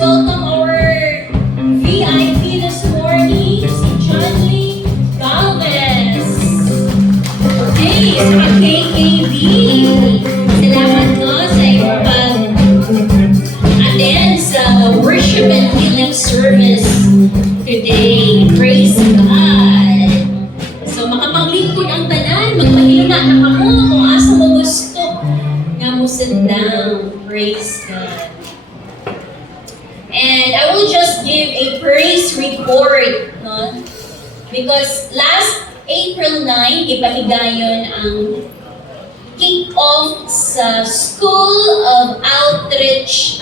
welcome our VIP this morning, si John Lee Galvez. Okay, sa KKB. Salamat no sa iyong pag-attend sa worship and healing service today. Praise God. So makapaglingkod ang tanan, magpahiluna na ako kung asa mo gusto nga mo sit down. Praise God. And I will just give a praise report, no? Because last April 9, ipahigayon ang kick-off sa School of Outreach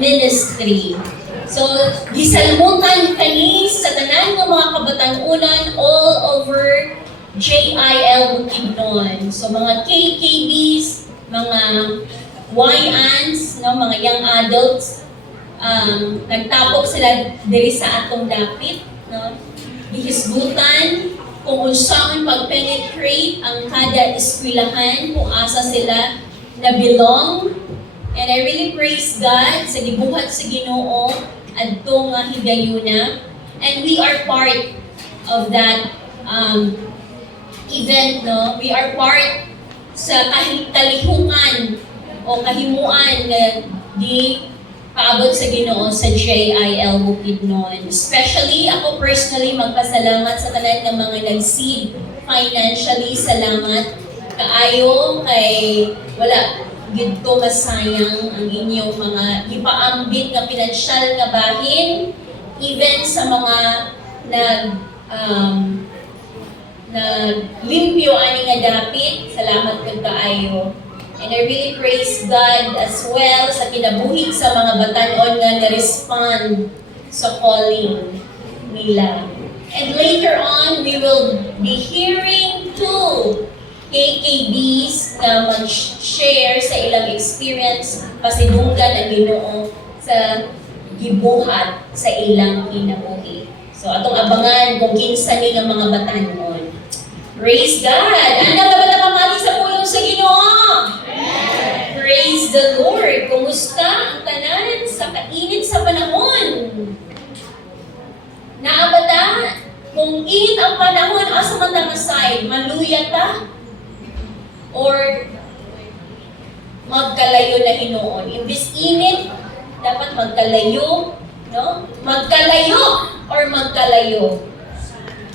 Ministry. So, gisalmutan kani sa tanan ng mga kabatanunan all over JIL Bukidnon. So, mga KKBs, mga YANs, no, mga young adults, nagtapok sila diri sa atong dapit, no? Gihisgutan kung unsaon pag-penetrate ang kada eskwelahan, kung asa sila na belong. And I really praise God sa gibuhat sa Ginoo adto nga higayuna. And we are part of that event, no? We are part sa kalihukan o kahimuan na di paabot sa Ginoo sa JIL Bukidnon. Especially, ako personally magpasalamat sa tanan ng mga nag-seed financially. Salamat kaayo kay wala gid ko masayang ang inyong mga ipaambit nga pinansyal nga bahin, even sa mga limpyo ani nga dapit. Salamat kag kaayo. And I really praise God as well sa kinabuhi sa mga batanon nga na-respond sa calling nila. And later on, we will be hearing two KKBs na mag-share sa ilang experience, pasidunggan ang Ginoo sa gibuhat sa ilang kinabuhi. So atong abangan kung kinsa ni nga mga batanon. Praise God! Ano ba nakamali sa pulong sa Ginoo? Praise the Lord! Kumusta ang tanan sa kainit sa panahon? Naabata, kung init ang panahon, asa man ta masay, maluya ta? Or magkalayo na Hinoon? Imbis init, dapat magkalayo, no? Magkalayo or magkalayo?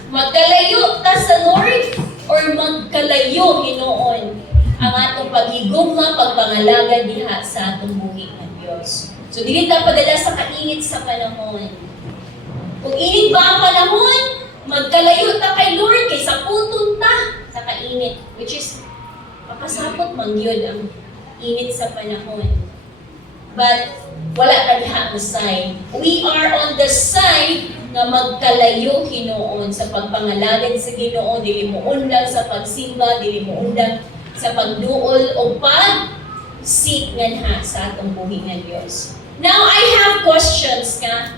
Magkalayo ta sa Lord or magkalayo Hinoon? Ang atong paghigugma, pagpangalaga diha sa atong buhi ng Diyos. So, dili ta padala sa kainit sa panahon. Kung init ba ang panahon, magkalayo ta kay Lord, kay saputon ta sa kainit. Which is, makasapot man yun ang init sa panahon. But, wala ta diha ang side. We are on the side na magkalayo Hinoon sa pagpangalagad sa Ginoo, dili mo undang sa pagsimba, dili mo undang sa pagduol o pag-seek nga sa atong buhi nga Diyos. Now, I have questions ka.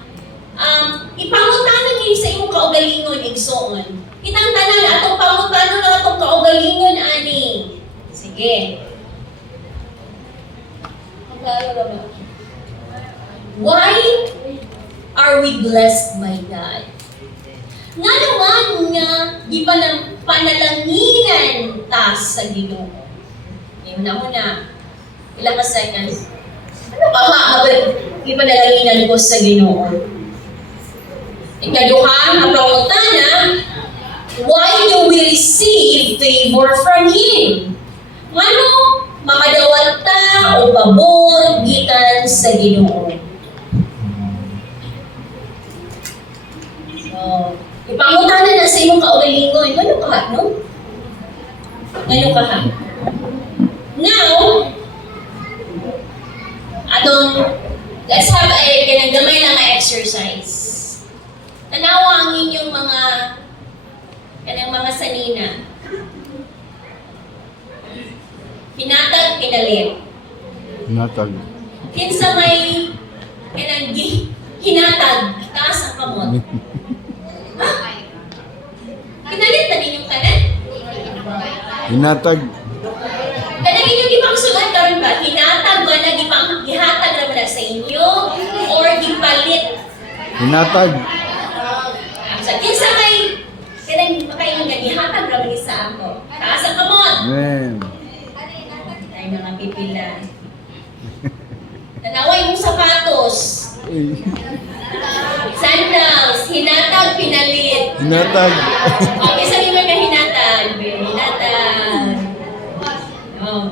Ipangutanan niyo sa imong kaugalingon, igsoon. Kitang tanan, atong pangutanon ng atong kaugalingon, ani. Sige. Why are we blessed by God? Nga naman nga, di pa ng panalanginan ta sa Ginoo. Una-una, ilang seconds. Ano ba nga, di panalanginan ko sa Ginoo? Ikaduha, ang pangutana, why do we receive favor from Him? Ano, makadawat ta o pabor gikan sa Ginoo? So, ipangutanan na sa imong kaugalingon. Ano ka, no? Ano ka, ha? Now, let's have a gamay lang na exercise. Tanawa ang inyong mga sanina. Hinatag, pinalit. Hinatag. Kinsa may hinatag, taas ang kamot. Ha? Kinalit na ninyong kanan? Hinatag. Kanang inyong ipangsulat karon ba? Hinatag ba na gihatag na ba na sa inyo? Or Palit. Hinatag. Sa kinsa kay kanang makaingon nga gihatag ra man sa ako. Taas ang kamot. Amen. Ay mga pipila. Tanaway mong sapatos. Uy. Sandals, hinatag, pinalit. Hinatag. Okay, sabi mo ka hinatag. Hinatag. Oh.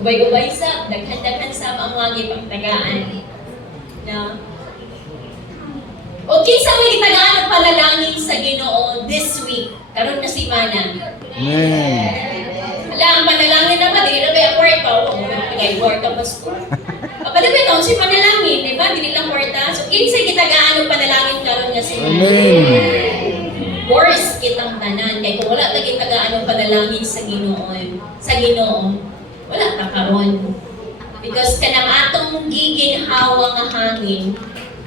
Ubay-ubay sa, daghan-daghan sa ang mga gipagtagaan. No? O kinsa may gitagaan ang panalangin sa Ginoo this week, karon na si Mana. Amen. Wala, ang panalangin naman, di na ba yung kwarta? Oo, may kwarta pa school. Kapag taon si panalangin, di ba? Di lang kwarta. So, kinsa gitagaan ang panalangin karon na si Mana. Amen. Worse kitang tanan. Kaya kung wala tayong tagaan ang panalangin sa Ginoo, wala ka karon. Because kanang atong giginhawa nga hangin,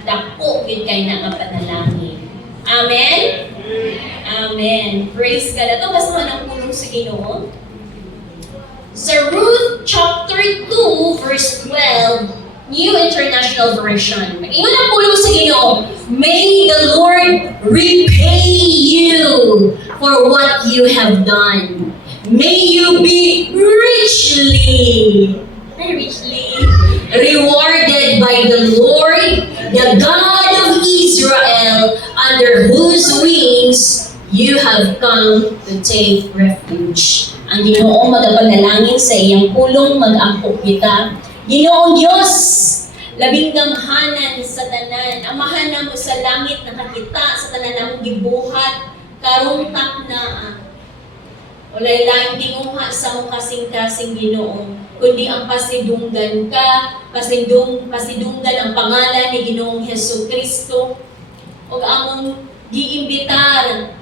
dako gid kay na nga panalangin. Amen? Amen. Praise God. Ito basahan ang pulong sa Ginoo. Sa Ruth chapter 2 verse 12, New International Version. Ingon ang pulong sa Ginoo, may the Lord repay you for what you have done. May you be richly rewarded by the Lord, the God of Israel, under whose wings you have come to take refuge. Ang Ginoo magapanalangin sa iyang pulong, mag-angkop kita. Ginoong Diyos, labing gamhanan sa tanan, amahan na mo sa langit, nakakita sa tanan na mong gibuhat, karong taknaan. Walay laing tinguha sa mong kasing-kasing Ginoo, kundi ang pasidunggan ka, pasidunggan ang pangalan ni Ginoong Hesus Kristo, o among giimbitar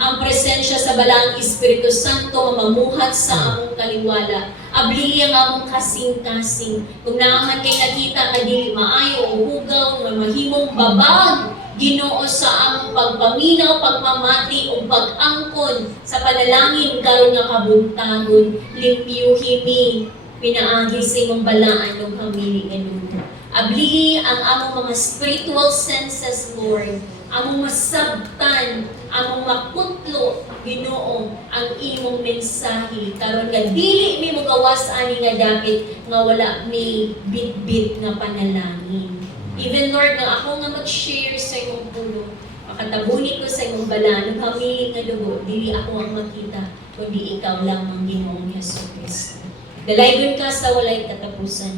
ang presensya sa Balang Espiritu Santo mamuhat sa among kaliwala. Abli ang among kasing-kasing. Kung naaman kay nakita nga dili maayo o hugaw nga mahimong babag, Ginoo sa among pagpaminaw, pagmamati o pag-angkon sa panalangin karon nga kabuntagon, limpyuhimi, pinaagi sa imong balaan ng pamili ngayon. Abli ang among mga spiritual senses, Lord, among masabtan, among makutlo, Ginoo, ang imong mensahe karon nga dili mi mogawas ani nga dapit nga wala mi bit-bit nga panalangin. Even Lord, nga ako nga mag-share sa imong pulo, makatabuni ko sa imong balaan, pamili nga dugo, dili ako ang makita, kundi ikaw lamang Ginoong Hesus Kristo. Dalaygon ka sa walay katapusan.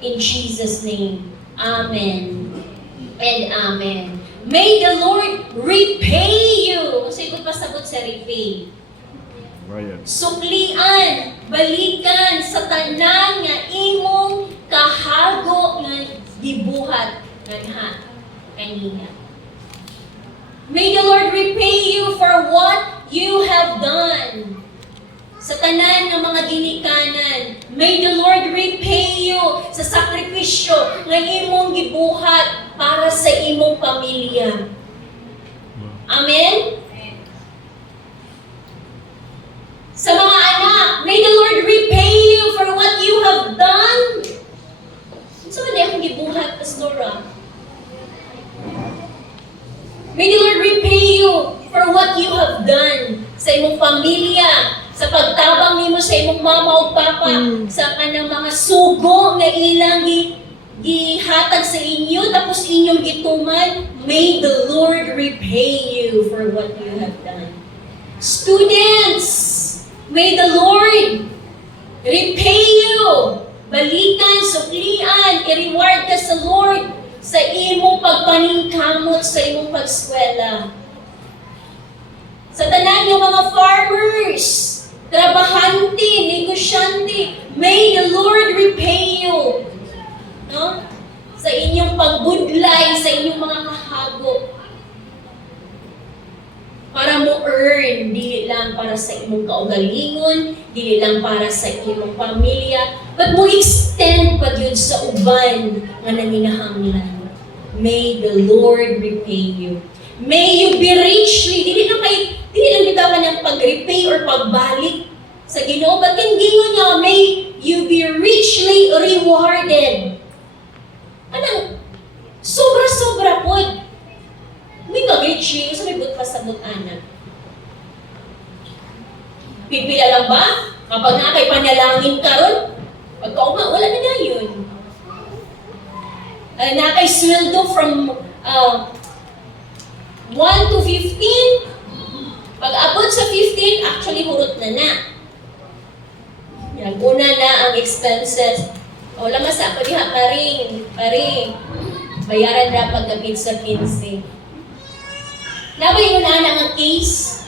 In Jesus' name, Amen and Amen. May the Lord repay you. Kasi ito pasagot sa repay. Bayad. Suklian, balikan sa tanan nga imong kahago nga gibuhat nga kanina. May the Lord repay you for what you have done. Sa tanan ng mga ginikanan, may the Lord repay you sa sakripisyo nga imong gibuhat para sa imong pamilya. Amen? Sa mga anak, may the Lord repay you for what you have done. So, hindi akong gibuhat, Pastora. May the Lord repay you for what you have done sa imong pamilya, sa pagtabang nimo sa imong mama o papa, sa kanang mga sugo nga ilang gihatag sa inyo, tapos inyong gituman. May the Lord repay you for what you have done. Students, may the Lord repay you. Balikan, suklian, i-reward ka sa Lord sa imong pagpaningkamot, sa imong pagskwela. Sa tanan ng mga farmers, trabahante, negosyante, may the Lord repay you. No? Sa inyong pagbudlay, sa inyong mga kahago. Para mo earn, dili lang para sa imong kaugalingon, dili lang para sa imong pamilya, but mo extend pa yun sa uban nga nanginahanglan. May the Lord repay you. May you be richly, dili lang bitaw ng pag-repay or pagbalik sa Ginoo, but gingon niya, may you be richly rewarded. Anong sobra preaching, sa may but ana. Pipila lang ba? Kapag na kay panalangin karon, pagkauma, wala na yun. Na kay sweldo from 1 to 15. Pag abot sa 15, actually hurot na. Yan, una na ang expenses. O lamas ako diha, paring. Bayaran na pagdapit sa 15. Labay mo na ang case.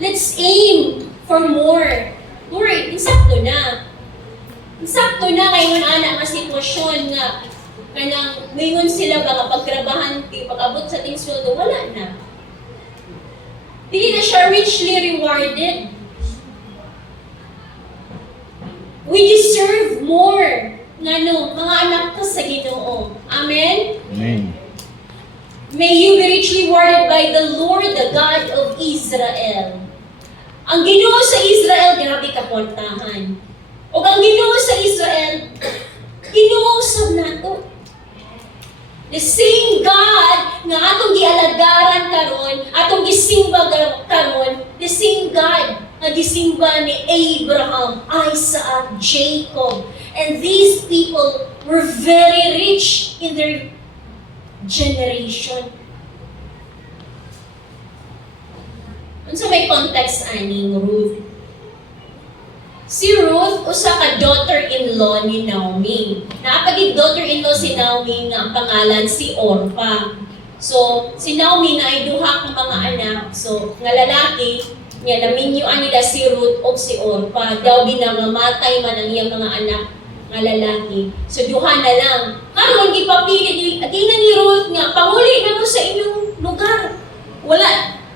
Let's aim for more. Insakto na. Insakto na ngayon ana nga sitwasyon nga kanang ngayon sila ba kapag trabahante, pag-abot sa ting sweldo, wala na. Dili na siya richly rewarded. We deserve more. Ngano, mga anak ko sa Ginoo. Amen? Amen. May you be richly rewarded by the Lord, the God of Israel. Ang Ginoo sa Israel, grabe kakwartahan. O ang Ginoo sa Israel, ginuusab nato. The same God nga atong gialagaran karon, atong gisimba karon, the same God nga gisimba ni Abraham, Isaac, Jacob. And these people were very rich in their generation. Unsa may context aning Ruth? Si Ruth, usa ka daughter-in-law ni Naomi. Naapagid daughter-in-law si Naomi nga ang pangalan si Orpah. So, si Naomi na ay duha ka mga anak. So, nga lalaki, nga naminyuan nila si Ruth o si Orpah. Daw binamamatay man ang iyang mga anak nga lalaki. So, duha na lang. Karon gipapili tingnan ni Ruth nga panguli na mo sa inyong lugar.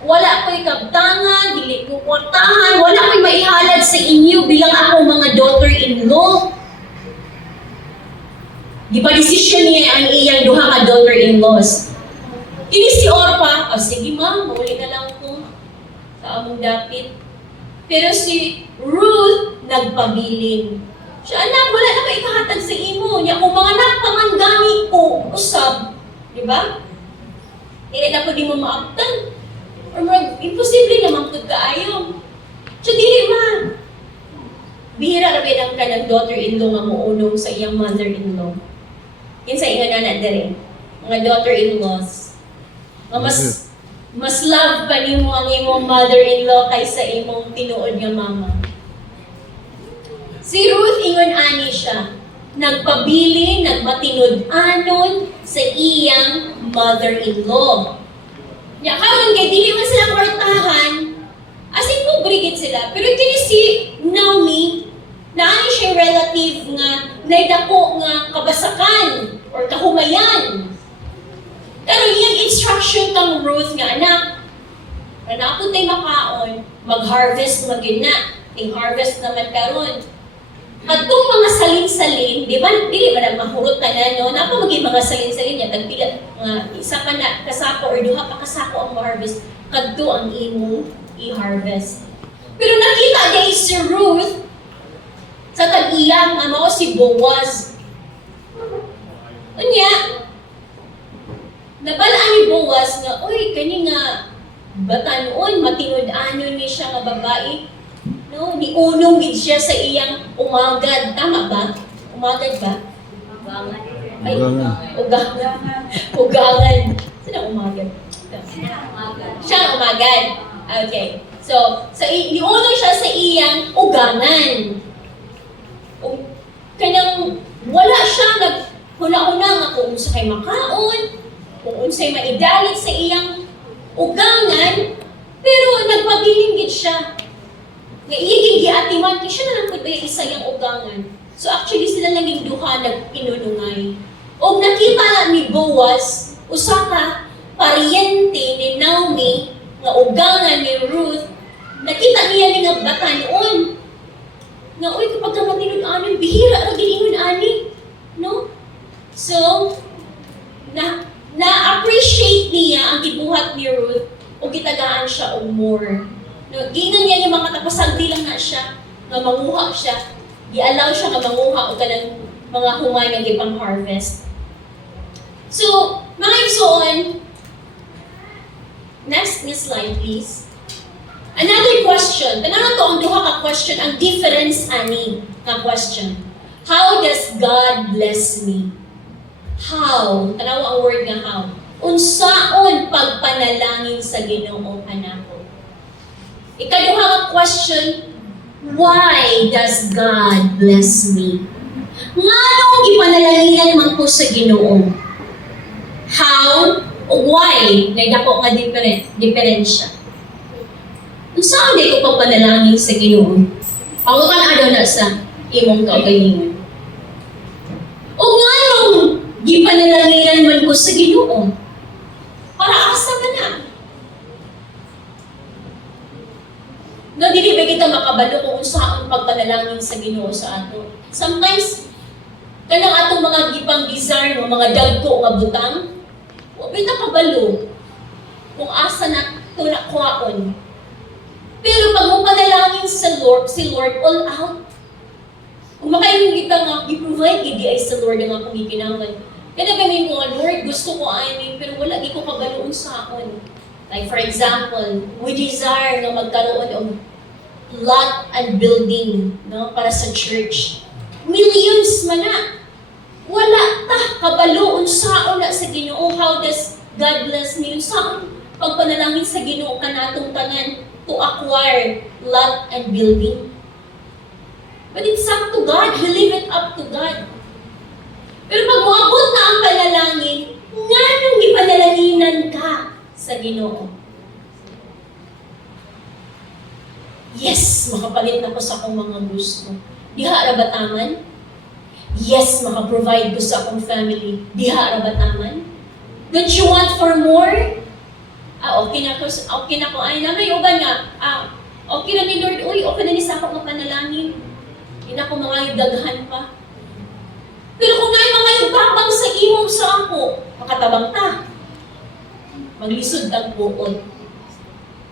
Wala ko'y kabtangan, dili ko kwartahan, wala ko'y maihalad sa inyo bilang ako mga daughter-in-law. Gipa-desisyon niya ang iyang duha ka daughter-in-laws. Kini si Orpah, sige ma'am, mauli na lang ko sa among dapit. Pero si Ruth, nagpabilin. Siya, anak, wala na kayo ikahatag sa imo. Niya, kung mga nagpamanggani ko, usab. Diba? Na po di mo maabtan. Or imposible naman po kaayo. So, dili man. Bihira rabi ang kanang daughter-in-law nga muunong sa iyang mother-in-law. Yan sa iyang anak dere. Mga daughter-in-laws. Nga mas love pa nimo ang imong mother-in-law kaysa imong tinuod nga mama. Si Ruth, ingon ani siya. Nagpabili, nagmatinud-anon sa iyang mother-in-law. Ya, karon kay dili man sila kwartahan, as in pobre gid sila. Pero kini si Naomi, naani siya relative nga naidako nga kabasakan or kahumayan. Pero iyang instruction kang Ruth nga, anak, na ako tay makaon, mag-harvest magyud na. Ting harvest naman karon. Atong mga salin-salin, di ba, dili ba na mahurot ka na, no? Napa maging mga salin-salin niya, tagpila, isa pa na kasako or duha pa kasako ang ma-harvest, kadto ang imong i-harvest. Pero nakita niya si Ruth sa tag-iyang nga mao si Boaz. Unya, nabalaan ni Boaz nga, oy, kani nga batanon, matinud-anon ni siya nga babae. No, niunong gid siya sa iyang umagad. Tama ba? Umagad ba? Ay, ugangan. Sino umagad? Siya ang umagad. Okay. So niunong siya sa iyang ugangan. Kanyang wala siya naghuna-huna nga kung unsa kay makaon, kung unsay maidalit sa iyang ugangan, pero nagpabiling gid siya. Nga iyang giatiman, kaya siya na lang po isa yung ugangan. So actually sila naging duha nag-inunungay. O nakita ni Boaz, usa ka paryente ni Naomi, nga ugangan ni Ruth, nakita niya ni nga batanon. Nga, uy, kapag ka matinud-anon, bihira ra giniingon ani. No? So, na-appreciate niya ang gibuhat ni Ruth o gitagaan siya og more. No, ginan niya yung mga tapasagdi lang na siya, nga manguha siya. I-allow siya nga manguha o kanang mga humay nga gipang harvest. So, mga igsoon, Next slide, please. Another question. Tanawa to ang duha ka question, ang difference ani nga question. How does God bless me? How? Tanawa ang word nga how. Unsaon pagpanalangin sa Ginoo kanako? Ikaduha ka question, why does God bless me? Nganong ipanalanginan man ko sa Ginoo? How o why? Naidako nga diferensya. Kung saan di ko pagpanalangin sa Ginoo? Pangutan ano na sa imong kaugalingon. O nganong ipanalanginan man ko sa Ginoo? Para asa ka na? No, dili ba kita makabalo kung saan pagpanalangin sa Ginoo sa ato? Sometimes, kanang atong mga gipang bizarre, mga dagko nga butang, wa kita kabalo kung asa na ito nakuhaon. Pero pag mo panalangin sa Lord, si Lord all out. Kung makainin kita nga, i-provide gidi ay sa Lord ang akong ikinangan. Kaya gamin ko nga, Lord, gusto ko amin, pero wala di ko kabaloon sa akin. Like for example, we desire na magkaroon ng lot and building, no, para sa church. Millions man na. Wala ta kabaloon saon na sa Ginoo. How does God bless me? Saon pagpanalangin sa Ginoo kanatong tanan to acquire lot and building. But it's up to God. We leave it up to God. Pero pag moabot na ang panalangin, nganong ipanalanginan ka sa Ginoo? Yes, makapalit na ko sa akong mga gusto. Diha arabataman? Yes, makaprovide ko sa akong family. Diha arabataman? Don't you want for more? Okay na ko. Ay, namay uban nga. Okay na ni Lord. Uy, okay na ni sa akong panalangin. Hindi na ko mga daghan pa. Pero kung ngay mga tabang sa imong sa ako, makatabang ta. Maglisod tag buod.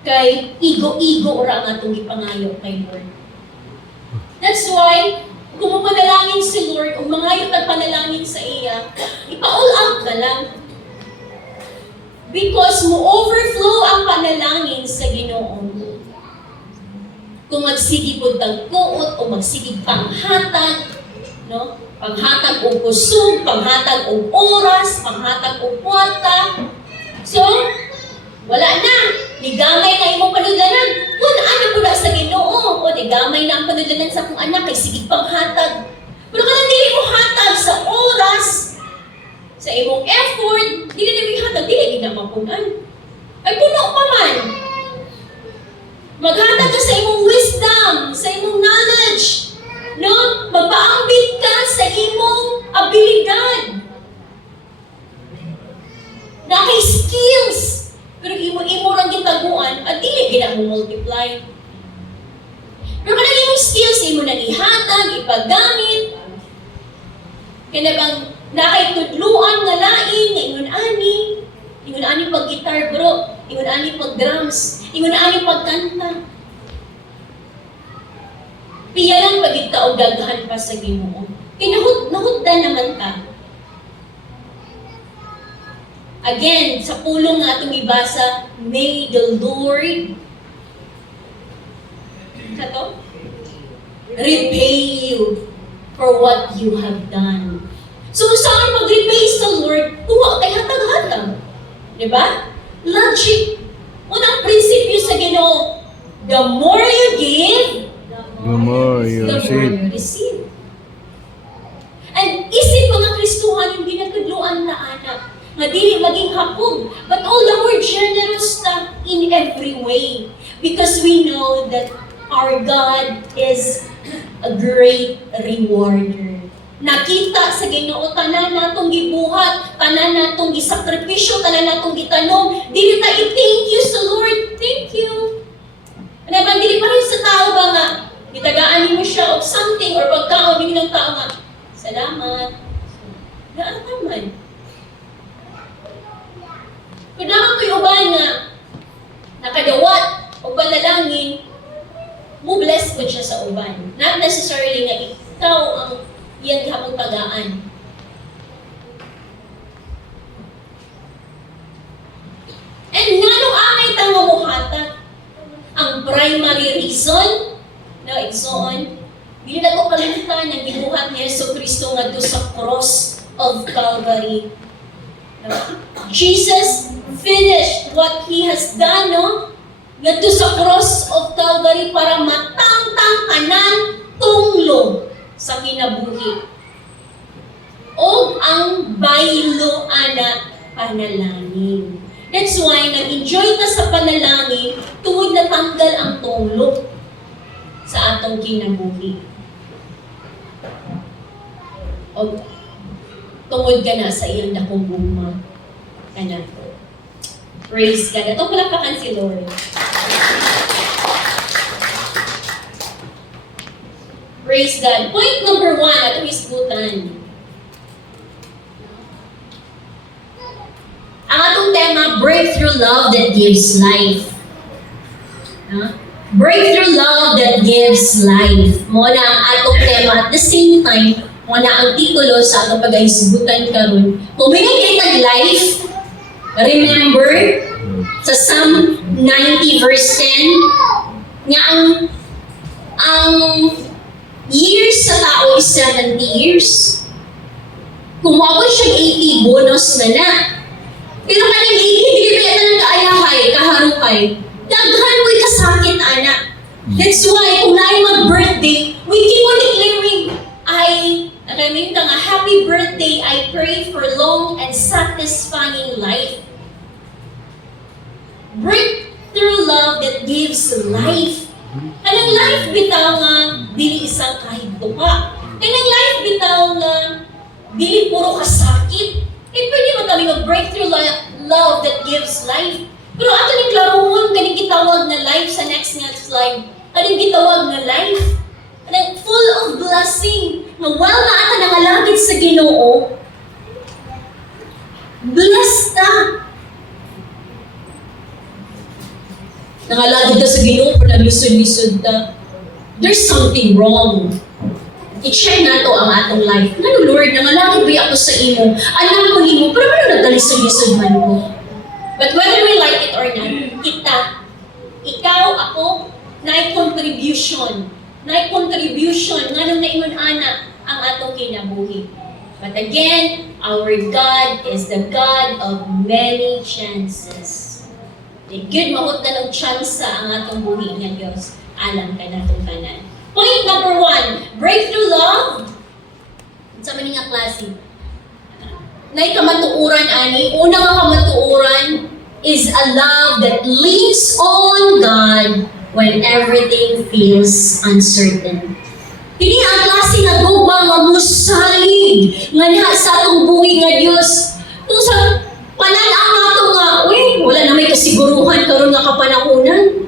Kay igo-igo ora ang atong ipangayo kay Lord. That's why, kung mo panalangin si Lord, o mangayo tag panalangin sa iya, ipa-all out na lang. Because mo overflow ang panalangin sa Ginoo. Kung magsigi po tagkuot o magsigi panghatag, no? Panghatag o kusog, panghatag o oras, panghatag o kwarta. So, wala na. Ligamay na imong panudlanan. Kung ano po na sa Ginoo, o ligamay na ang panudlanan sa akong anak, kay sige panghatag. Pero kung dili mo hatag sa oras, sa imong effort, dili na may hatag, dili ginamapunan. Ay puno pa man. Maghatag ka sa imong wisdom, sa imong knowledge. No? Magpaambit ka sa imong abilidad. Na kay skills. Pero imo lang gitaguan, at dili gina mo multiply. Pero kung imong skills, imo na ihatag, ipagamit. Kaya bang nakaitudluan nga lain, nga ingon ani pag-gitar bro, ingon ani pag-drums, ingon ani pagkanta. Piya lang pagid ka og daghan pa sa Ginoo. Kinahuddan naman ta. Again, sa pulong nga itong ibasa, may the Lord repay you for what you have done. So, saan mag-repay sa Lord? Kuha kay hatag-hatag. Diba? Logic. Unang prinsipyo sa Ginoo, the more you give, The more you receive. And isip mga Kristuhan yung ginatudluan na anak, nga dili maging hapog, but all the more generous na in every way. Because we know that our God is a great rewarder. Nakita sa Ginoo, tanan natong gibuhat, tanan natong gisakripisyo, tanan natong gitanom, dili ta i-thank you sa Lord. Thank you. Ano ba, dili pa rin sa tao ba nga, gitagaan mo siya of something or pagkaon, hindi ng tao nga, salamat. Gaan naman. Kung naman ko'y uban nga, nakadawat o panalangin, mo bless ko siya sa uban. Not necessarily nga ikaw ang iyang hapong tagaan. And nga nung angay tanga mo primary reason, no, igsoon, dili na ko kalimutan ang gibuhat ni Jesucristo ngadto sa cross of Calvary. No? Jesus finished what He has done, no? Ngadto sa cross of Calvary para matangtang tanan tunglo sa kinabuhi. O ang baylo ana panalangin. That's why nag-enjoy ta sa panalangin tungod natanggal ang tunglo sa atong kinabuhi. O tungod ka na sa iyang dakong gugma. Kana po. Praise God. Atong palapakan si Lord. Praise God. Point number 1, atong isgutan. Ang atong tema, breakthrough love that gives life. Huh? Breakthrough love that gives life. Mo na ang atong tema. At the same time, mo na ang titulo sa atong pag-aisgutan karon. Kung may nagkitag life, remember, sa Psalm 90 verse 10, nga ang years sa tao is 70 years. Kung mabot siya 80, bonus na na. Pero kaning 80, hindi ba yan ang kaayahay, kaharukay. Daghan ko'y kasakit, anak. That's why, kung naay mag-birthday, we keep on declaring, nakamin ka nga, happy birthday, I pray for long and satisfying life. Breakthrough love that gives life. Anong life bitaw nga, dili isang kahit tuka. Anong life bitaw nga, dili puro kasakit. Pwede mo kami mag-breakthrough love that gives life. Pero ato ni klaruhon, kaning gitawag na life sa next slide. Kaning gitawag na life. Kaning full of blessing. Nga while na ata nangalagit sa Ginoo, blessed na. Nangalagit ka sa Ginoo, pero nalisod-lisod ka. There's something wrong. I-share na to ang atong life. Ano, Lord, nangalagit ba ako sa imo? Alam ko nimo, pero ano nagdalisod-lisod man ko? But whether we like it or not, ikaw, ako, na contribution. Nga nung naingon ana ang atong kinabuhi. But again, our God is the God of many chances. Good, mahot na ng chance ang atong buhi ng Diyos. Alam ka na itong tanan. Point number 1, breakthrough love. Sa maning nga klase. Nay kamatuuran ani, unang kamatuuran is a love that leans on God when everything feels uncertain. Kini ang klase nga guba nga musalig nga diha sa atong buhi nga Dios. Kung sa panan-ang ato nga, wala na may kasiguruhan karon nga kapanahunan.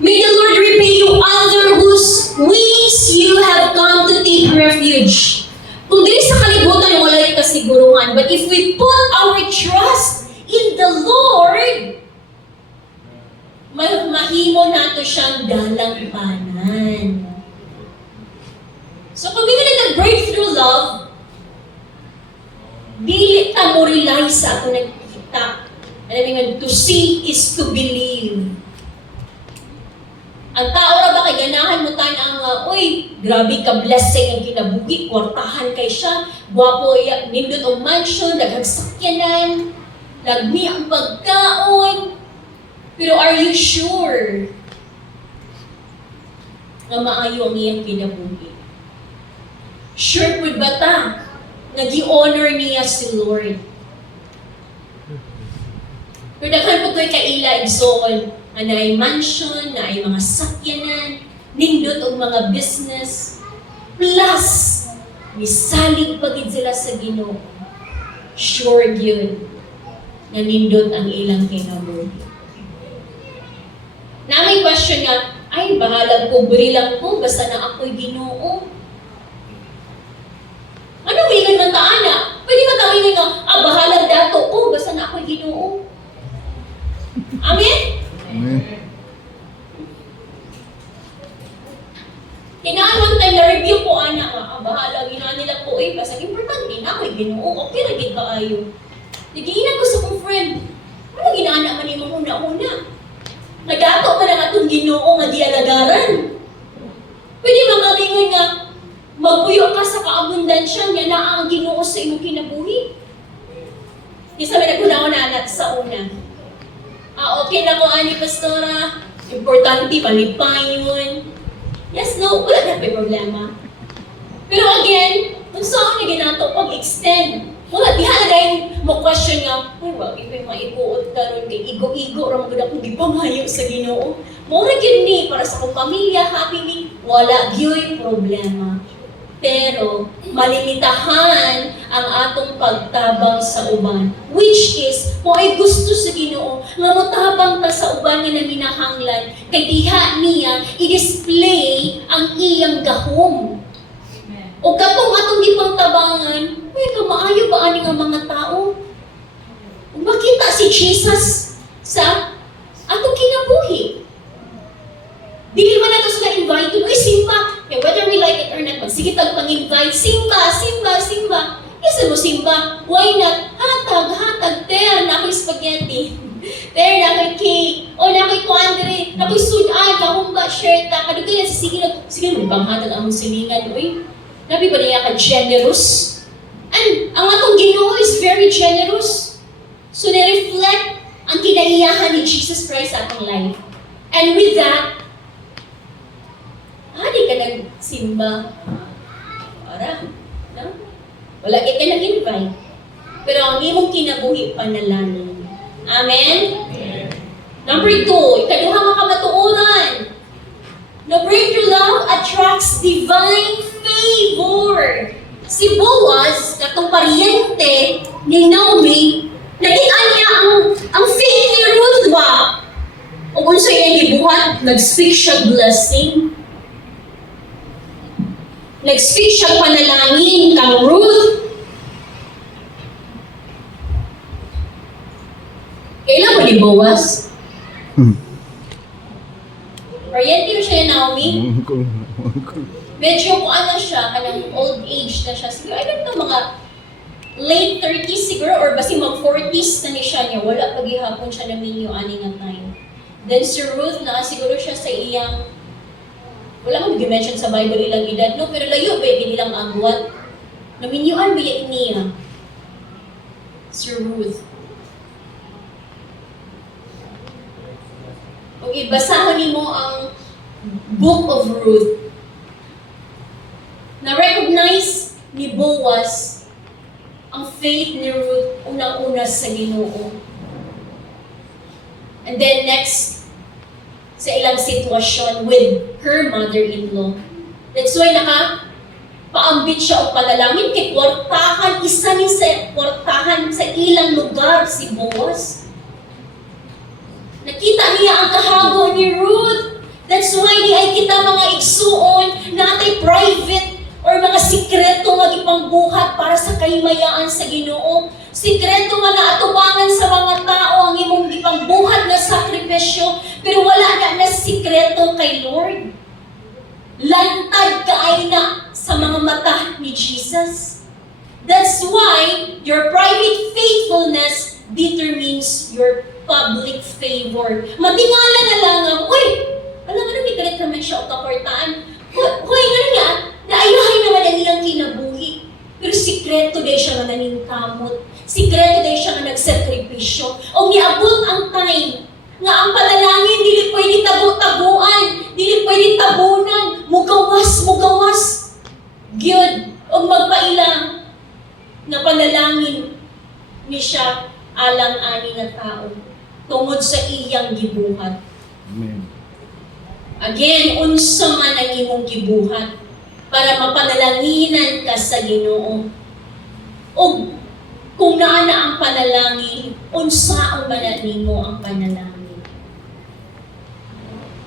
May the Lord repay you under whose wings you have come to take refuge. Kung dili sa kalibutan, wala'y kasiguruhan. But if we put our trust in the Lord, mahimo nato siyang dalangpanan. So kung hindi nag-breakthrough love, dili ta mo rely sa ako nagkita. Alam mo nga, to see is to believe. Ang tao ra ba kay ganahan mo tan ang grabe ka blessing ang kinabuhi, kwartahan kay siya, gwapo nindot og mansion, daghang lagmi ang pagkaon. Pero are you sure nga maayo ang iyang kinabuhi? Sure pud ba ta nagi-honor niya si Lord? Pero daghan po ko'y kaila igsoon, nga naay mansion, naay mga sakyanan, nindot og mga business, plus, misalig pagid sila sa Ginoo. Sure yun, na nindot ang ilang kinabuhi. Na may question nga, ay, bahalag ko, buri lang ko, basta na ako'y Ginoo. Ano hilingan man taana? Pwede man tawin nga, bahalag dato ko, basta na ako'y Ginoo. Amen? Amen. Kinahanglan tayo na-review po, anak nga. Bahala, ginawa nila po basta importante na ako'y Ginoo. Okay na gid kaayo. Nagiinan ko sa kong friend. Ano inaanak man imong una-una. Nagato pa na atong Ginoo nga dialagaran. Pwede mamalingon nga, magpuyo ka sa kaabundansya nga naa ang Ginoo sa imong kinabuhi. Di sabi na kunaon na sa una. Okay na ko ani pastora, importante palipayon. Yes, no, wala na may problema. Pero again, kung saan na ginato pag-extend, wala, diha na dahil mo question nga, ay, wag ipay maipuot karon kay igo-igo ram gud akong gipangayo sa Ginoo. Mura gyud ni para sa akong pamilya, happy ni, wala gyud problema. Pero malimitahan ang atong pagtabang sa uban, which is mo ay gusto sa Ginoo nga motabang ta sa uban nga naminahanglan kay diha niya i-display ang iyang gahom. O katong atong gipangtabangan, maayo ba ani nga mga tao? Kung makita si Jesus sa atong kinabuhi. Dili man nato sila invite to, simba. Okay, whether we like it or not, sige tag pang-invite, simba. Isa mo simba, why not? Hatag, ter, na ako'y spaghetti. Ter, na ako'y cake. O, na ako'y kuandre. Na ako'y sudan, kahumba, shirt, kadugay na sige mo, ibang hatag among silingan, uy. Nabi ba niya ka generous? And ang atong Ginoo is very generous. So, na-reflect ang kinaiyahan ni Jesus Christ sa atong life. And with that, di ka nagsimba. Para, no? Wala ka nag-invite. Pero ang imong kinabuhi panalangin. Amen? Number 2, ikaduha mga kamatuoran. The breakthrough love attracts divine favor. Si Boaz, katong paryente ni Naomi, nakita niya ang faith ni Ruth ba? O kung sa iyang gibuhat, nag-speak siya blessing. Nag-speak siya panalangin kang Ruth. Kailan mo ni Boaz? Paryente mo siya ni Naomi? Medyo kung ano siya, kanang old age na siya. Siguro, I don't know, mga late 30s siguro, or basi mag-40s na ni siya niya. Wala paghihapon siya na minyo ani nga time. Then si Ruth na siguro siya sa iyang, wala kong nag-mention sa Bible ilang edad, no? Pero layo, baby nilang agwat. Naminyuan ba yan niya? Si Ruth. Okay, basahan niyo mo ang Book of Ruth. Na-recognize ni Boaz ang faith ni Ruth unang-una sa Ginoo. And then next, sa ilang sitwasyon with her mother-in-law. That's why paambit siya o panalangin kay kwartahan, isa ni sa kwartahan sa ilang lugar si Boaz. Nakita niya ang kahago ni Ruth. That's why di ay kita mga igsuon na atay private or mga sikreto nga gipangbuhat para sa kahimayaan sa Ginoo. Sikreto nga naatubangan sa mga tao ang imong gipangbuhat na sakripisyo, pero wala na sikreto kay Lord. Lantad kaay na sa mga mata ni Jesus. That's why your private faithfulness determines your public favor. Matingala na lang nga, uy, alam nga may galit naman siya o kaportaan. Uy, nga nga, naayahay naman ang ilang kinabuhi. Pero sikreto dahil siya nga naningkamot. Sikreto dahil siya nga nagsakripisyo. O niabot ang time nga ang panalangin, dili pwede tabu-tabuan, dili pwede tabunan, mugawas. Gyud, o magpailang na panalangin ni siya alang-ani nga tao tungod sa iyang gibuhat. Amen. Again, unsa man ang imong gibuhat para mapanalanginan ka sa Ginoo. O kung naa na ang panalangin, unsaon man nimo ang panalangin.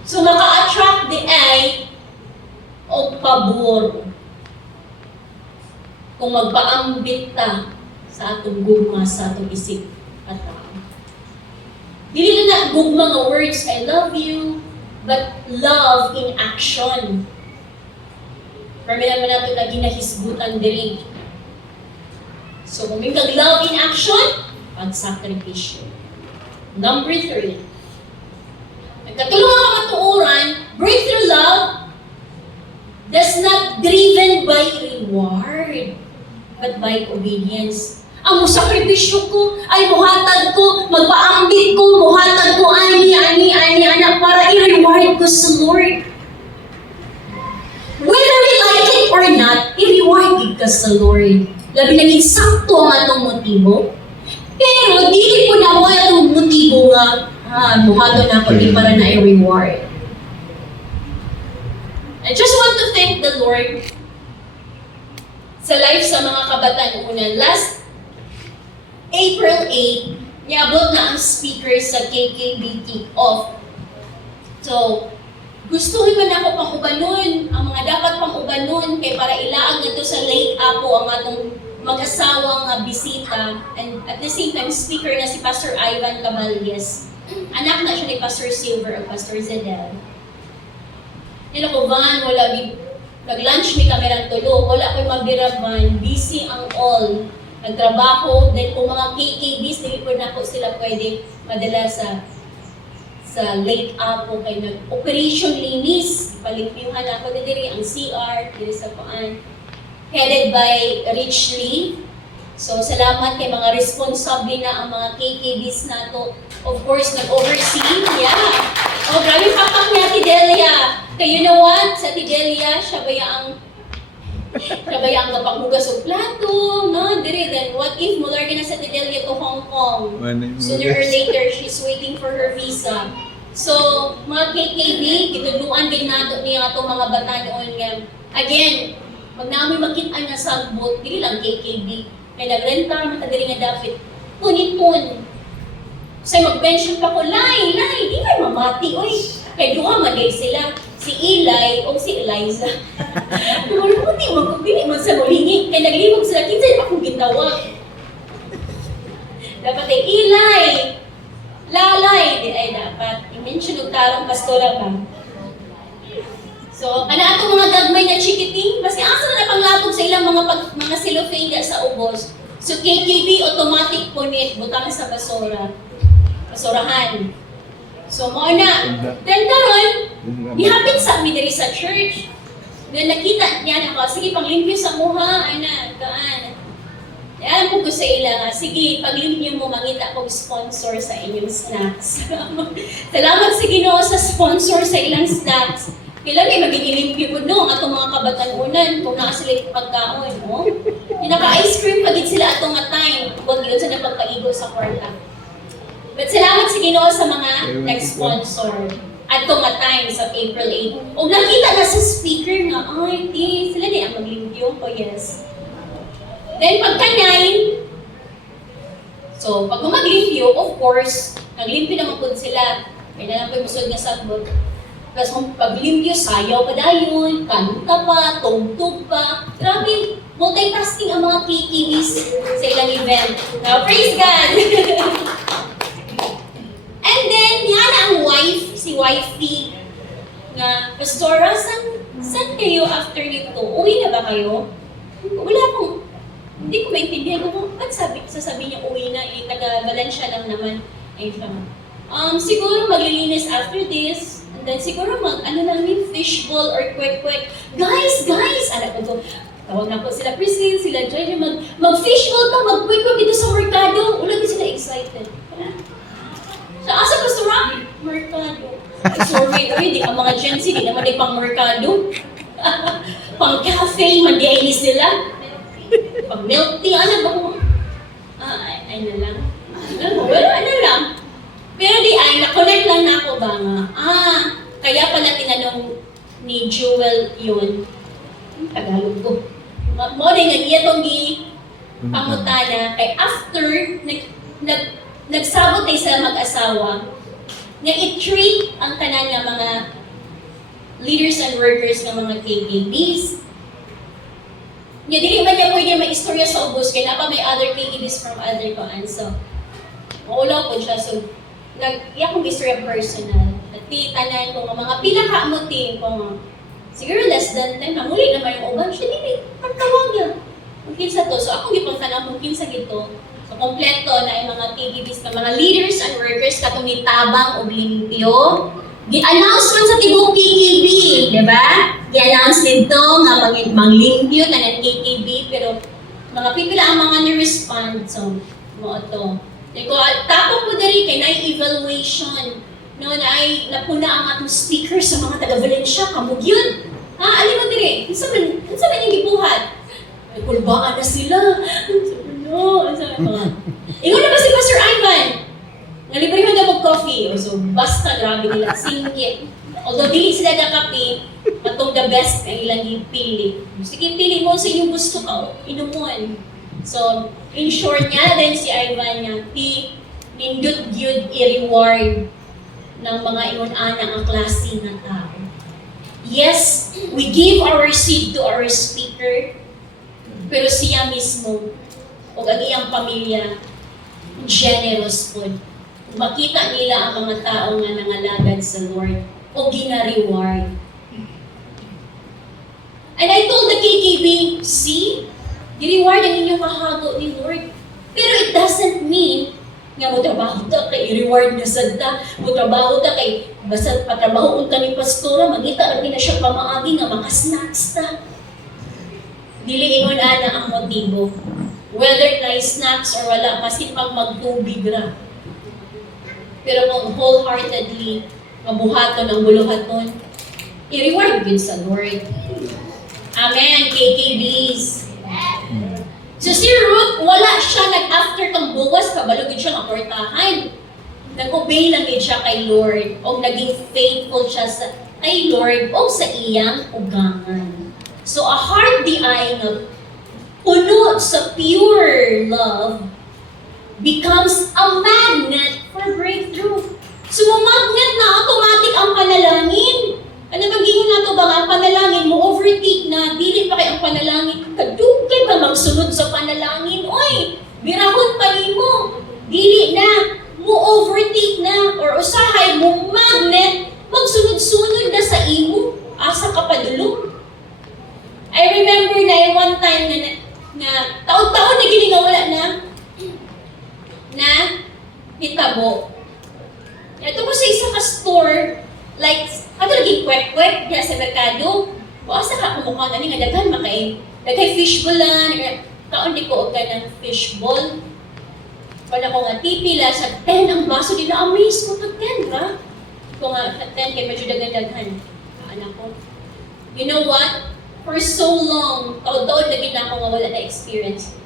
So maka-attract the eye o pabor kung magpaambit ta sa atong gugma, sa atong isip at tao. Dili na gugma nga words, I love you, but love in action. Kami naman nato na ginahisgutan diri. So kung may love in action, pagsakripisyo. Number 3. Nagkatulungan ka matuuran, breakthrough love does not driven by reward, but by obedience. Ang musakripisyo ko, ay muhatag ko, magpaambit ko, muhatag ko, anak, para i-reward ko sa Lord. Whether we like it or not, i-reward ka sa Lord. Labi naging sakto ang atong motibo. Pero, dili ko na mo itong motibo nga, muhatag na ako, di para na i-reward. I just want to thank the Lord sa life sa mga kabataan una. Last April 8, niabot na ang speaker sa KKB kick-off. So, gustuhin man ako pang ubanon, ang mga dapat pang ubanon, kay para ilaag na to sa Lake Apo ang atong mag-asawang bisita. And at the same time, speaker na si Pastor Ivan Caballes. Anak na siya ni Pastor Silver o Pastor Zedel. Nila ko, Van, nag-lunch may kamerang tulo, wala ko'y magbiraban, busy ang all. Nagtrabaho, then kung mga KKBs, hindi po na po sila pwede madala sa Lake Apo, kay nag-operation linis. Palimpiyuhan ako na diri ang CR, diri sa paan. Headed by Rich Lee. So, salamat kay mga responsable na ang mga KKBs nato. Of course, nag-oversee. Yeah. Oh, grabe papak niya, Tidelia. Kaya you know what? Sa Tidelia, siya ba yung kapaghugas o plato, no? Dire, then what if mular ka na sa Tidelia to Hong Kong? Sooner or later, she's waiting for her visa. So, mga KKB, kituluan din nato niya itong mga bata noon nga. Again, pag namin makitaan nga sagbot, hindi lang KKB. May nagrenta, matadiri nga dapat. Punit-pun. Say, mag-mention pa ko, Lai, di kayo mamati, oy. Kaya duha magay sila. Si Eli o si Eliza. Kumuli ko, di mo sa mulingi. Kaya naglibog sila, kinsa akong gitawag. Dapat ay Eli, Lalay, di ay dapat. I-mention ng tarong pastora ka. So, ato mga gagmay na chikiting, basta asa na panglabog sa ilang mga cellophane sa ubos. So, KKB, automatic punit, butang sa basurahan. So, mo na. Then, karon, ihapit sa amin diri sa church. Then, nakita niya na ako, sige, panglimpyo sa muha, kaan. Alam ko sa ila nga, sige, paglimpyo mo, mangita kong sponsor sa inyong snacks. Salamat sa Ginoo sa sponsor sa ilang snacks. Kailan ay magigilimpyo po no, atong mga kabatanunan, kung naa sila yung pagkaon, no? Naka-ice cream pagit sila atong time, huwag yun sa napagpaigo sa kwarta. But salamat sa Ginoo sa mga nag-sponsor at time sa April 8. O nakita na sa speaker nga, ay, sila na ang maglimpyo ko, yes. Then pagka-9, so pag maglimpyo, of course, naglimpyo naman po sila. Kaya na lang po yung musod na sagbot. Tapos kung paglimpyo, sayaw pa dayon, kanta pa, tugtog pa. Grabe, multitasking ang mga KKBs sa ilang event. Now, praise God! And then, yan ang wife, si wifey, nga, Pastora, saan kayo after nito? Uwi na ba kayo? Wala akong, hindi ko maintindihan kung ba't sasabihin niya uwi na, taga-Valencia lang naman. Ay, siguro maglilinis after this, and then siguro namin fishbowl or kwek-kwek. Guys! Alam ko to, tawag na po sila Priscilla, sila Joy, mag-fishbowl ka, mag-kwek-kwek dito sa merkado. Ulang sila excited. Sa asa restaurant? Merkado. Sorry, di ang mga Gen Z, di naman ay pang merkado. Pang cafe, mandi-ainis nila. Pang milk tea, ano ba ko? Ay na lang. Wala na lang. Pero di ay, na-connect lang na ako ba nga. Kaya pala tinanong ni Jewel yun. Tagalog ko. Mo din nga niya itong pangutana. Kay after, nagsabot tayo sa mag-asawa, na i-treat ang tanan ng mga leaders and workers ng mga KKBs. Nga, dili man niya pwede may istorya sa ubos, kaya na pa may other KKBs from other koan. So, maulaw po siya. So, iya kong istorya personal. At tanan ko mga pila ka amutin ko siguro less than 10, namuli naman yung uban siya, dili, pagtawag niya. kung kinsa to. So ako gipang tanong kung kinsa gito. So kompleto na yung mga KKBs na mga leaders and workers katong nitabang og limpyo. Gi-announce man sa tibok KKB, di ba? Gi-announce nito nga manglimpyo tanan KKB, pero mga pipila ang mga ni-respond. So, mo to. Iko tapos po diri kay na evaluation. No, napuna ang atong speaker sa mga taga-Valencia, kamug yun. Ha, ali mo diri. Unsa man yung gibuhat? Ay, kulbaan na sila. Unsa ba? Ingon na ba si Pastor Ivan? Nalibre daw mag coffee. So, basta grabe nila singkit. Although dili sila na kape, matong the best ang ilang ipili. Sige, pili mo sa inyong gusto ka, inumon. So, in short niya, then si Ivan niya, nindot gyud i-reward ng mga ingon-ana ang klase ng tao. Yes, we give our seed to our speaker, pero siya mismo, o ang iyang pamilya, generous po. Makita nila ang mga tao nga nangalagad sa Lord, o gina-reward. And I told the KKB, see, i-reward ang inyong kahago ni Lord. Pero it doesn't mean nga mo trabaho ta kay i-reward na sad ta, mo trabaho ta kay basta patrabaho unta ni pastora, mangita lagi na siya pamaagi nga maka-snacks ta. Dili ingon ana ang motibo. Whether na snacks or wala, maski pag magtubig ra. Pero kung wholeheartedly mabuhaton ang buluhaton, i-reward yun sa Lord. Amen, KKBs. So si Ruth, wala siya nag-after kang buwas, kabalugid siya ng portahan. Nag-obey lang yun siya kay Lord, o naging faithful siya sa kay Lord, o sa iyang ugangan. So a heart di ay na puno sa pure love becomes a magnet for breakthrough. So magnet na automatic ang panalangin. Ano magiging nato ba ang panalangin mo overtake na dili pa kay ang panalangin kadugay ba magsunod sa panalangin oy birahon pa nimo dili na mo overtake na or usahay mo magnet magsunod-sunod na sa imo asa ka padulong. I remember na one time na taon-taon na gini nga wala na hitabo. Ito ko sa isa ka store like ato lagi kwek-kwek diya sa merkado. Asa ka kumukha nga nga daghan daghay fishbowl lang. Taon di ko og ng fishbowl. Wala ko nga tipila sa 10 ang baso di na amaze ko pag 10 ba? Ko nga 10 kay medyo daghan. Anak ko. You know what? For so long, taon-taon na gina ako nga wala na experience.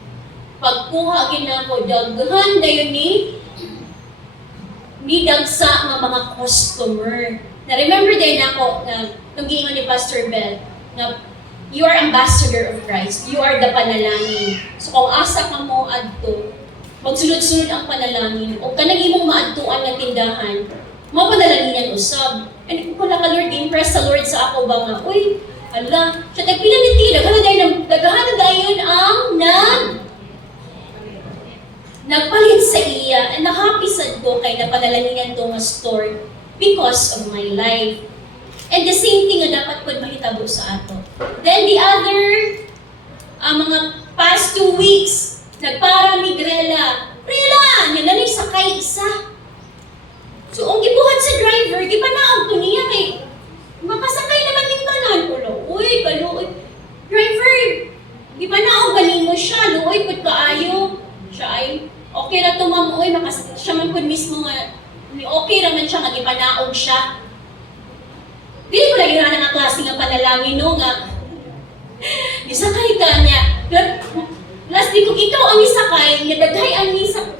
Pagkuha gina ko daghan dayon ni dagsa nga mga customer. Na-remember din ako na nung giingon ni Pastor Bell na you are ambassador of Christ. You are the panalangin. So kung asa ka mo adto, magsunod-sunod ang panalangin o kanang imong maadtuan nga tindahan, mapanalanginan usab. And kung pala ka Lord, impress sa Lord sa ako ba nga, uy, ala, siya tagpila ni Tila, dagahan na dayon ang nagpalit sa iya, and na-happy sad ko kay napanalanginan to nga store because of my life. And the same thing nga dapat po mahitabo sa ato. Then the other, mga past 2 weeks, nagpara mi Grela. Grela! Yan na sakay isa. So, ang gibuhat sa driver, gipanaog ko niya kay makasakay naman yung tanan ko. Uy, kaluoy. Driver, gipanaog galing mo siya. Luoy, put kaayo. Siya ay, okay na to ma'am. Uy, siya man po mismo nga. Okay naman siya, nga gipanaog siya. Dili ko lagi na nga klase nga panalangin, no, nga. Isakay ka niya. Last di ko ikaw ang isakay, nga daghay ang isakay.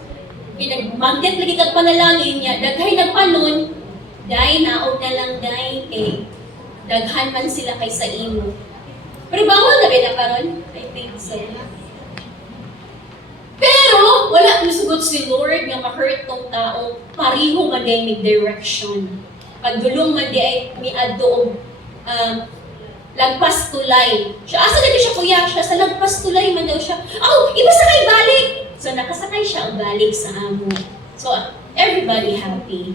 Pinagmagnet lagi kag panalangin niya, daghay nagpanon, dahi naog na lang dahi, daghan man sila kay sa imo. Pero bawal na ba na karon? I think so. Pero, wala nasugot si Lord nga ma-hurt tong tao, pariho man day may direction. Pagdulong man day ay miadto lagpas tulay. Siya, asa na siya kuya? Siya sa lagpas tulay man daw siya. Iba sakay balik! So, nakasakay siya ang balik sa amo. So, everybody happy.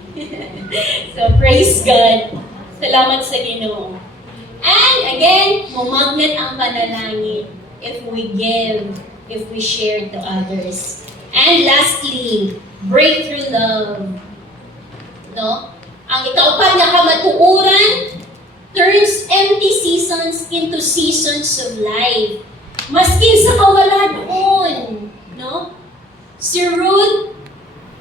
So, praise God. Salamat sa Ginoo. And again, magnet ang panalangin. if we give, if we share to others. And lastly, breakthrough love. No? Ang ikaupat na kamatuoran turns empty seasons into seasons of life. Maskin sa kawalan doon, no? Si Ruth,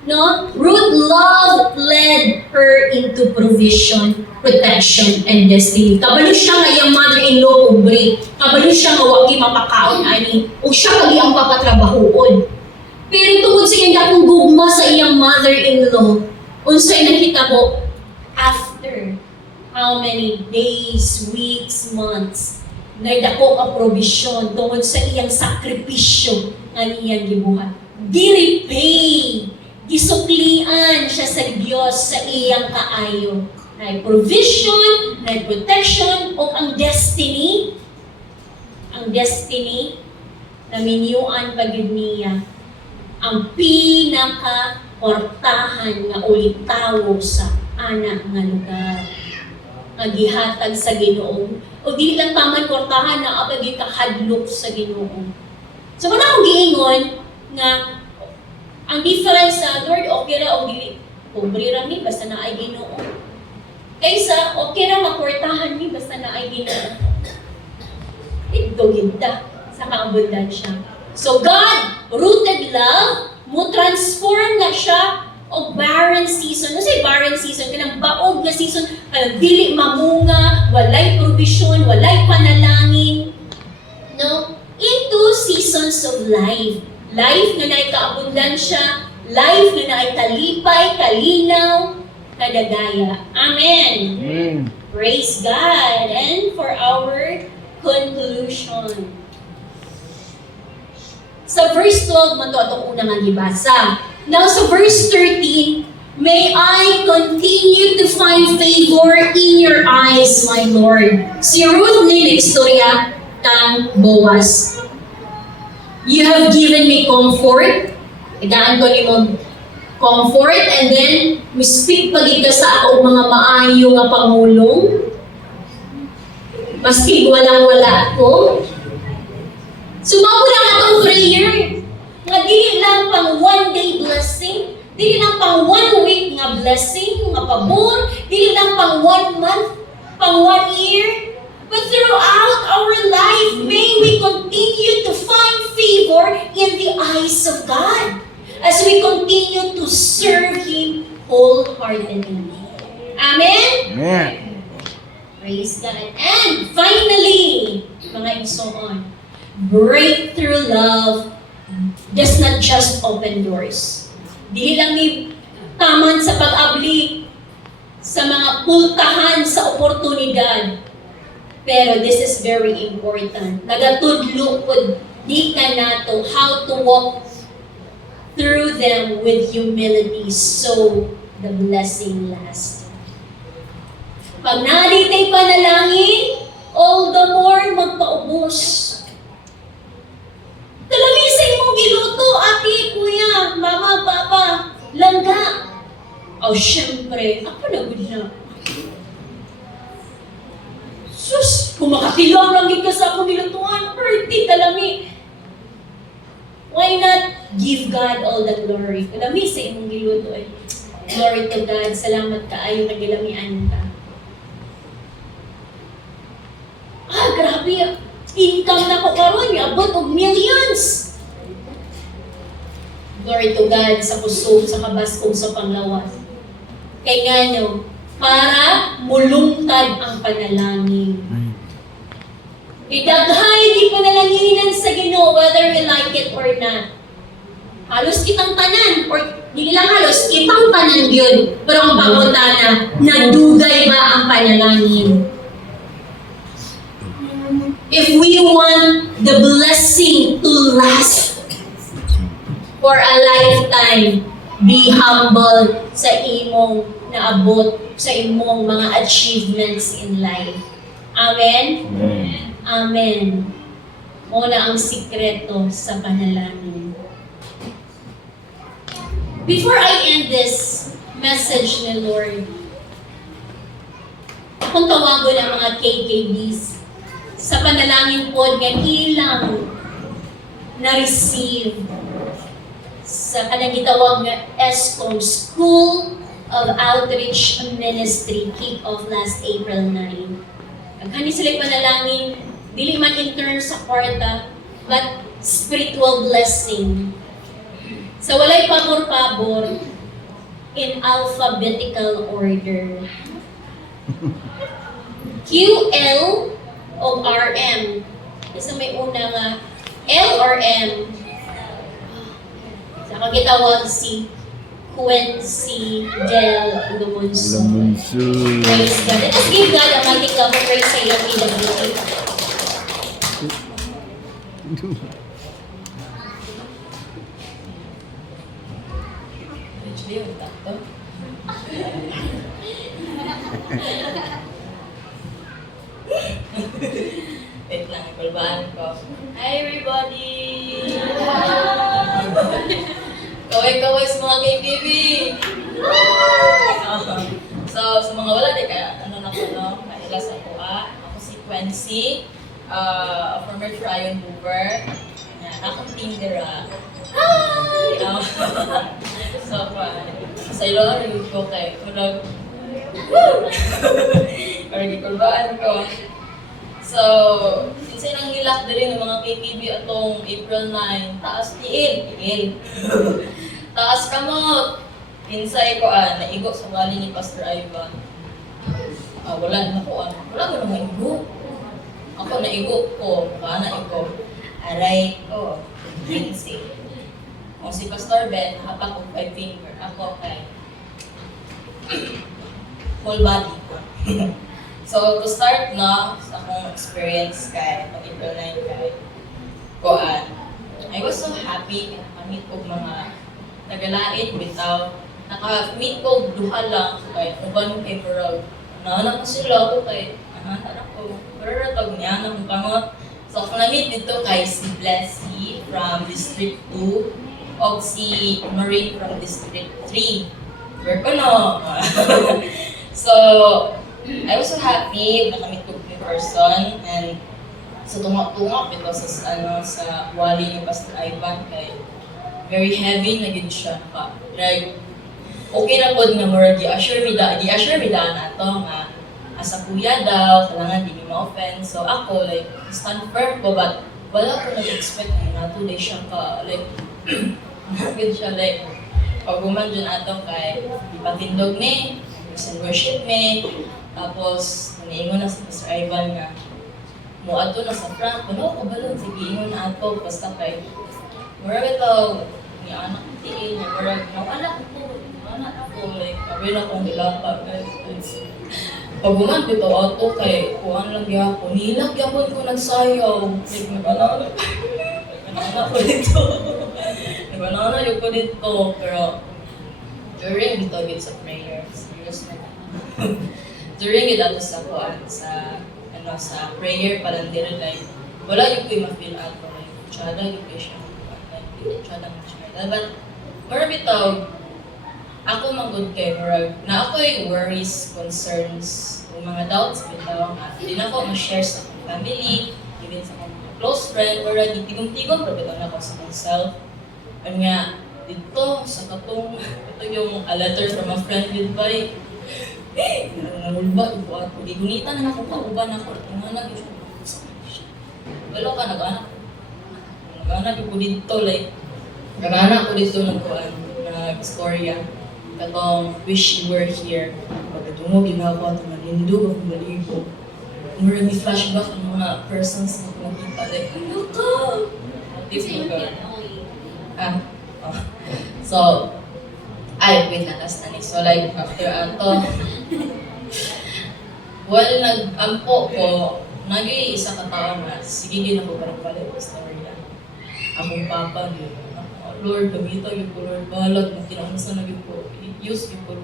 no? Ruth love led her into provision, protection, and destiny. Kabalo siya nga iyang mother-in-law pobre. Kabalo siya nga wagi mapakaon ani. O siya kagi ang papatrabahoon. Pero tungod sa iyang dakong gugma sa iyang mother-in-law, unsay nakita mo after how many days, weeks, months, naidako ang provision tungod sa iyang sakripisyo ang iyang gibuhat. Di-repay, gisuklian siya sa Diyos sa iyang kaayo. Na provision, na protection, o ang destiny na minyuan pagid niya ang pinaka-portahan nga ulitawo sa anak nga lugar. Nga gihatag sa Ginoo. O di lang taman portahan na apag kahadlok sa Ginoo. So wala akong giingon nga ang difference sa Lord, okay ra o dili. Pobre ra mi basta na ay Ginoo. Kaysa okay ra maportahan mi basta na ay Ginoo. Ito ginda sa kaabundansya. So God, rooted love, mo transform na siya o barren season. Ano say barren season? Kanang baog na season, dili mamunga, walay provision, walay panalangin. No? Into seasons of life. Life na naay kaabundansya, life na naay kalipay, kalinaw, kadagaya. Amen. Amen. Praise God. And for our conclusion. Sa verse 12 man to atong una nga gibasa. Now sa verse 13, may I continue to find favor in your eyes, my Lord. Si Ruth ni Victoria kang Boaz. You have given me comfort. Igaan ko ni mo comfort, and then we speak pagid ka sa akong mga maayo nga pangulong. Maski walang-wala ko. Sumako lang atong prayer. Nga dili lang pang one day blessing, dili lang pang 1 week nga blessing, nga pabor, dili lang pang 1 month, pang 1 year, but throughout our life, may we continue to find favor in the eyes of God as we continue to serve Him wholeheartedly. Amen? Amen. Praise God. And finally, mga igsoon, breakthrough love does not just open doors. Dili lang ni taman sa pag-abli sa mga pultahan sa oportunidad. Pero this is very important. Nagatudlo pod di ka nato how to walk through them with humility so the blessing lasts. Pag nalitay panalangin, all the more magpaubos. Talamisay mong giluto, ate, kuya, mama, papa, langga. O syempre, ako na good na. Sus, kung makatilaw lang ka sa akong nilutuan, pretty talami. Why not give God all the glory? Talami sa imong giluto eh. Glory to God, salamat ka ayo nagilamian ka. Grabe, income na ko karon, abot og millions. Glory to God sa kusog, sa kabaskog, sa panglawas. Kay ngano, para mulungtad ang panalangin. Idaghay di panalanginan sa Ginoo whether we like it or not. Halos kitang tanan, or di lang halos, kitang tanan yun. Pero ang pangutana, nadugay ba ang panalangin? If we want the blessing to last for a lifetime, be humble sa imong naabot, sa imong mga achievements in life. Amen? Amen. Amen. Muna ang sikreto sa panalangin. Before I end this message ni Lord, akong tawagon ang mga KKBs sa panalangin po nga ilang na-receive sa kanang gitawag nga ESCOM, School of Outreach Ministry, kick-off last April 9. Kani sila panalangin, dili man in terms sa kwarta, but spiritual blessing. Sa walay pabor-pabor, in alphabetical order. QL o RM. Isa may una nga, L or M. Sa kagitawag si Quincy Del Lumunso. Lamunso. Praise God. Let us give God a mighty clap of praise sa iyong PWA. Wait lang, kulbaan ko. Hi everybody! Kaway-kaway sa mga KPB! So, sa mga wala, di kaya ano na ko, no? Kailas ako, Ako si Quincy, former Tryon Hoover. Yan, akong Tindera. Hi! So, sa ilo, review ko kay Kulog. Parang gikulbaan ko. So, kinsa nang hilak din ng mga KTV atong April 9, taas tiil. Taas kamot. Kinsay ko naigo sa wali ni Pastor Ivan. Wala na ko wala ko nang maigo. Ako naigo ko, na iko. Aray ko. Kinsay. O si Pastor Ben, hapak ko 5 finger. Ako kay whole body ko. So, to start na sa akong experience kay April 9 kay Kuan, I was so happy na nakamit ko mga tagalait bitaw. Nakamit ko duha lang kay uban kay Murag. Naanak ko sila ko kay anak ko. Pero tag niya na kung kamot. So, ako namit dito kay si Blessy from District 2 o si Maureen from District 3. Where ko no? So, I was so happy na kami ko in person and sa tungak-tungak ito sa wali ni Pastor Ivan kay very heavy na gid siya pa. Like, okay na pod nga mura di-assure mi na to nga asa kuya daw, kailangan di ma-offend. So ako like stand firm ko but wala ko nag-expect na natuloy siya ka like good siya like pag-uman dyan ato kay ipatindog ni, worship me. Tapos, naniingon na si Pastor Ivan nga, mo ato na sa prank, ano ko balon, sige, ingon na ato, basta kay, murag ito, ni anak ko tiil, murag, nawala ako, like, sabi na kong nilapag, guys. Pag-uman dito, ato kay, kuhan lang ako, nilag yapon ko nagsayaw, like, nagbanana ko dito, nagbanana ko dito, pero, during dito, sa prayer, serious na during it ato sa kuan sa prayer parang dire like wala yung ko'y ma-feel out ko like tsada yung ko'y siya like hindi tsada mo siya but more bitaw ako manggod kay murag na ako'y worries, concerns o mga doubts bitaw nga hindi na ako ma-share sa akong family even sa akong close friend or tigong-tigong pero bitaw na ako sa akong self and nga dito sa katong ito yung a letter from a friend goodbye nalulba, ibo ako. Di gunita na ako pauban ako. Nganag yun siya. Walo ka, nag-anak. Nag-anak ko dito, like, nag-anak ko dito nag-storya. Katong, wish you were here. Pagkatungo, ginagawa ito, nalindog ako maligo. Marami flashback ng mga persons na nakita. Like, ano ka? So, wait na, tas na So, like, after ato, well, nag-ampo ko, nag-iisa ka tao na, sige, din ako balik-balik ang storya. Akong papa, yun. Lord, gamito yung ko, Lord, balag, kinakunsa na yun ko, i-use yung ko,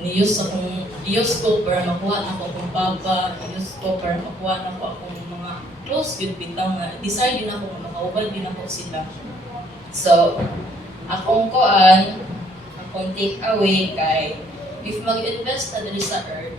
i-use ko para makuha na ako akong papa, i-use ko para makuha na ako akong mga close good bitang nga, decide din ako na makaubad din ako sila. So, akong take away kay if mag-invest na dali sa earth,